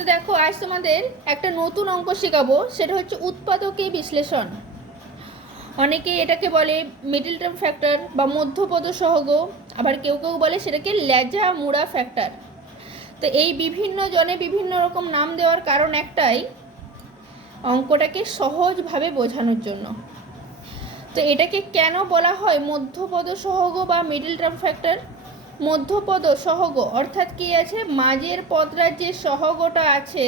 তো দেখো, আজ তোমাদের একটা নতুন অঙ্ক শেখাবো, সেটা হচ্ছে উৎপাদকে বিশ্লেষণ। অনেকে এটাকে বলে মিডিল টার্ম ফ্যাক্টর বা মধ্যপদ সহগ, আবার কেউ কেউ বলে সেটাকে লেজা মুড়া ফ্যাক্টর তো এই বিভিন্ন জনে বিভিন্ন রকম নাম দেওয়ার কারণ একটাই, অঙ্কটাকে সহজভাবে বোঝানোর জন্য। তো এটাকে কেন বলা হয় মধ্যপদ সহগ বা মিডিল টার্ম ফ্যাক্টর মধ্যপদ সহগ, অর্থাৎ কি আছে? মাঝের পদটার যে সহগটা আছে,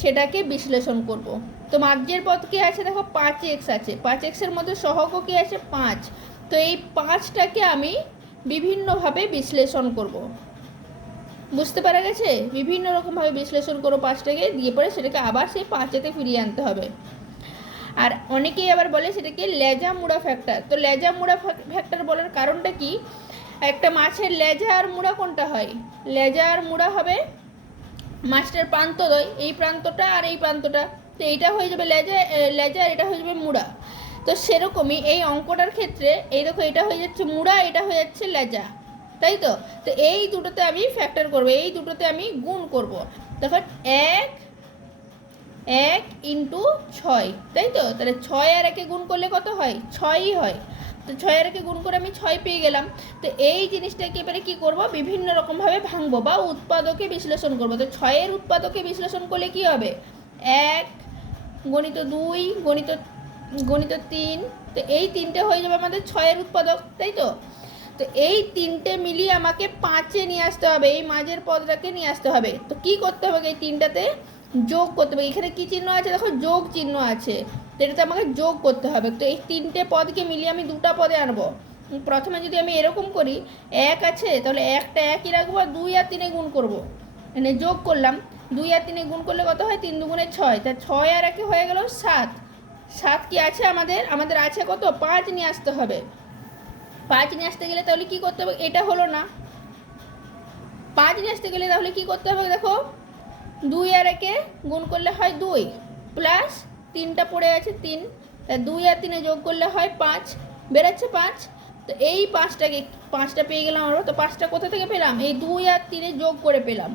সেটাকে বিশ্লেষণ করব। তো মাঝের পদ কি আছে? দেখো, পাঁচ এক্স আছে। পাঁচ এক্সের মধ্যে সহগ কি আছে? পাঁচ। তো এই পাঁচটাকে আমি বিভিন্নভাবে বিশ্লেষণ করব। বুঝতে পারা গেছে? বিভিন্ন রকমভাবে বিশ্লেষণ করো পাঁচটাকে, দিয়ে পরে সেটাকে আবার সেই পাঁচেতে ফিরিয়ে আনতে হবে। আর অনেকেই আবার বলে সেটাকে লেজা মুড়া ফ্যাক্টর। তো লেজা মুড়া ফ্যাক্টর বলার কারণটা কি? একটা মাছের লেজা আর মুড়া কোনটা হয়? লেজা আর মুড়া হবে মাছটার প্রান্তদ্বয় এই প্রান্তটা আর এই প্রান্তটা। তো এইটা হয়ে যাবে লেজা লেজা আর এটা হয়ে যাবে মুড়া। তো সেরকমই এই অঙ্কটার ক্ষেত্রে এই দেখো এটা হয়ে যাচ্ছে মুড়া, এটা হয়ে যাচ্ছে লেজা। তাই তো? তো এই দুটোতে আমি ফ্যাক্টর করব, এই দুটোতে আমি গুণ করব। দেখো, এক এক ইন্টু ছয়। তাই তো? তাহলে ছয় আর একে গুণ করলে কত হয়? ছয়ই হয়। তো ছয় আর একে গুণ করে আমি ছয় পেয়ে গেলাম। তো এই জিনিসটাকে এবারে কী করব? বিভিন্ন রকমভাবে ভাঙবো বা উৎপাদকে বিশ্লেষণ করব। তো ছয়ের উৎপাদকে বিশ্লেষণ করলে কি হবে? এক, গণিত দুই, গণিত গণিত তিন, তো এই তিনটে হয়ে যাবে আমাদের ছয়ের উৎপাদক, তাই তো? তো এই তিনটে মিলিয়ে আমাকে পাঁচে নিয়ে আসতে হবে। এই মাঝের পদটাকে নিয়ে আসতে হবে। তো কি করতে হবে? এই তিনটাতে যোগ করতে হবে। এখানে কি চিহ্ন আছে? দেখো যোগ চিহ্ন আছে। তো এটাতে আমাকে যোগ করতে হবে। তো এই তিনটে পদকে মিলিয়ে আমি দুটো পদে আনব। প্রথমে যদি আমি এরকম করি, এক আছে, তাহলে একটা একই রাখব আর দুই আর তিনে গুণ করব। মানে যোগ করলাম, দুই আর তিনে গুণ করলে কত হয়? তিন দুগুণে ছয়। তা ছয় আর একে হয়ে গেল সাত। সাত কি আছে আমাদের? আমাদের আছে কত? পাঁচ নিয়ে আসতে হবে। পাঁচ নিয়ে আসতে গেলে তাহলে কি করতে হবে? এটা হলো না। পাঁচ নিয়ে আসতে গেলে তাহলে কি করতে হবে দেখো? দুই আর একে গুণ করলে হয় দুই। প্লাস তিনটা পড়ে আছে, তিন। দুই আর তিনে যোগ করলে হয় পাঁচ। বেরাচ্ছে পাঁচ। তো এই পাঁচটাকে, পাঁচটা পেয়ে গেলাম আমরা তো পাঁচটা কোথা থেকে পেলাম? এই দুই আর তিনে যোগ করে পেলাম।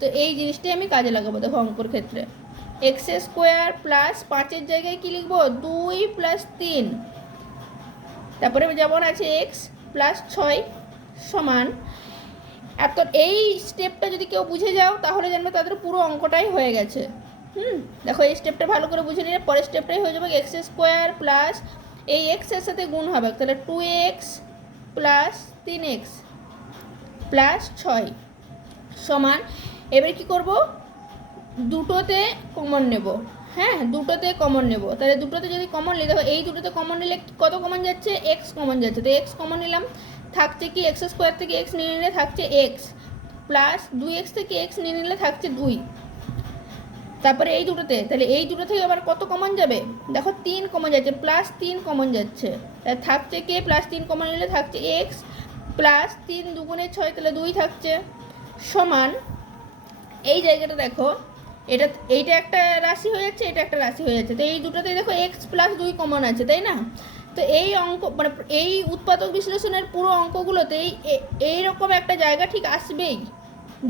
তো এই জিনিসটাই আমি কাজে লাগাবো দেখো অঙ্কর ক্ষেত্রে। এক্স স্কোয়ার প্লাস পাঁচের জায়গায় কী লিখব? দুই প্লাস তিন। তারপরে যেমন আছে এক্স প্লাস ছয় সমান। এত এই স্টেপটা যদি কেউ বুঝে যাও, তাহলে জানবে তাদের পুরো অঙ্কটাই হয়ে গেছে। হুম, দেখো এই স্টেপটা ভালো করে বুঝে নিলে পরের স্টেপটাই হয়ে যাবে এক্স স্কোয়ার প্লাস এই এক্সের সাথে গুণ হবে। তাহলে টু এক্স প্লাস তিন এক্স প্লাস ছয় সমান। এবার কি করব? দুটোতে কমন নেব। হ্যাঁ দুটোতে কমন নেব। তাহলে দুটোতে যদি কমন নিই, দেখো এই দুটোতে কমন নিলে কত কমন যাচ্ছে? এক্স কমন যাচ্ছে। তো এক্স কমন নিলাম। থাকছে কি এক্স স্কোয়ার থেকে এক্স নিয়ে নিলে থাকছে এক্স প্লাস দুই এক্স থেকে এক্স নিয়ে নিলে থাকছে দুই। তারপরে এই দুটোতে, তাহলে এই দুটো থেকে আবার কত কমন যাবে? দেখো তিন কমন যাচ্ছে প্লাস তিন কমন যাচ্ছে। তাহলে থাকছে কে? প্লাস তিন কমন নিলে থাকছে এক্স প্লাস তিন দুগুণে ছয়, তাহলে দুই থাকছে। সমান, এই জায়গাটা দেখো, এটা, এইটা একটা রাশি হয়ে যাচ্ছে, এটা একটা রাশি হয়ে যাচ্ছে। তো এই দুটোতেই দেখো এক্স প্লাস দুই কমন আছে, তাই না? তো এই অঙ্ক মানে এই উৎপাদক বিশ্লেষণের পুরো অঙ্কগুলোতেই এইরকম একটা জায়গা ঠিক আসবেই,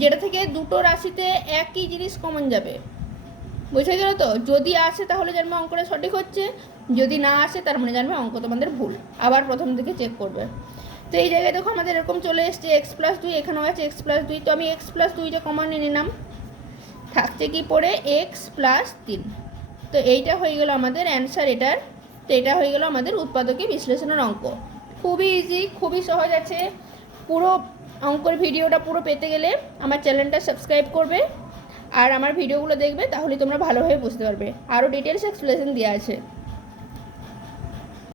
যেটা থেকে দুটো রাশিতে একই জিনিস কমন যাবে। বুঝে গেল তো? যদি আসে তাহলে জানবে অঙ্কটা সঠিক হচ্ছে, যদি না আসে তার মানে জানবে অঙ্ক তোমাদের ভুল। আবার প্রথম থেকে চেক করবে। তো এই জায়গায় দেখো আমাদের এরকম চলে এসছে এক্স প্লাস দুই, এখানেও আছে এক্স প্লাস দুই। তো আমি এক্স প্লাস দুইটা কমন নিলাম। থাকছে কি পড়ে এক্স প্লাস তিন। তো এইটা হয়ে গেল আমাদের অ্যান্সার এটার। তো এটা হয়ে গেল আমাদের উৎপাদকে বিশ্লেষণের অঙ্ক। খুবই ইজি খুবই সহজ আছে। পুরো অঙ্কর ভিডিওটা পুরো পেতে গেলে আমার চ্যানেলটা সাবস্ক্রাইব করবে। আর আমার ভিডিওগুলো দেখবে তাহলে তোমরা ভালোভাবে বুঝতে পারবে। আরও ডিটেলস এক্সপ্লেশন দেওয়া আছে।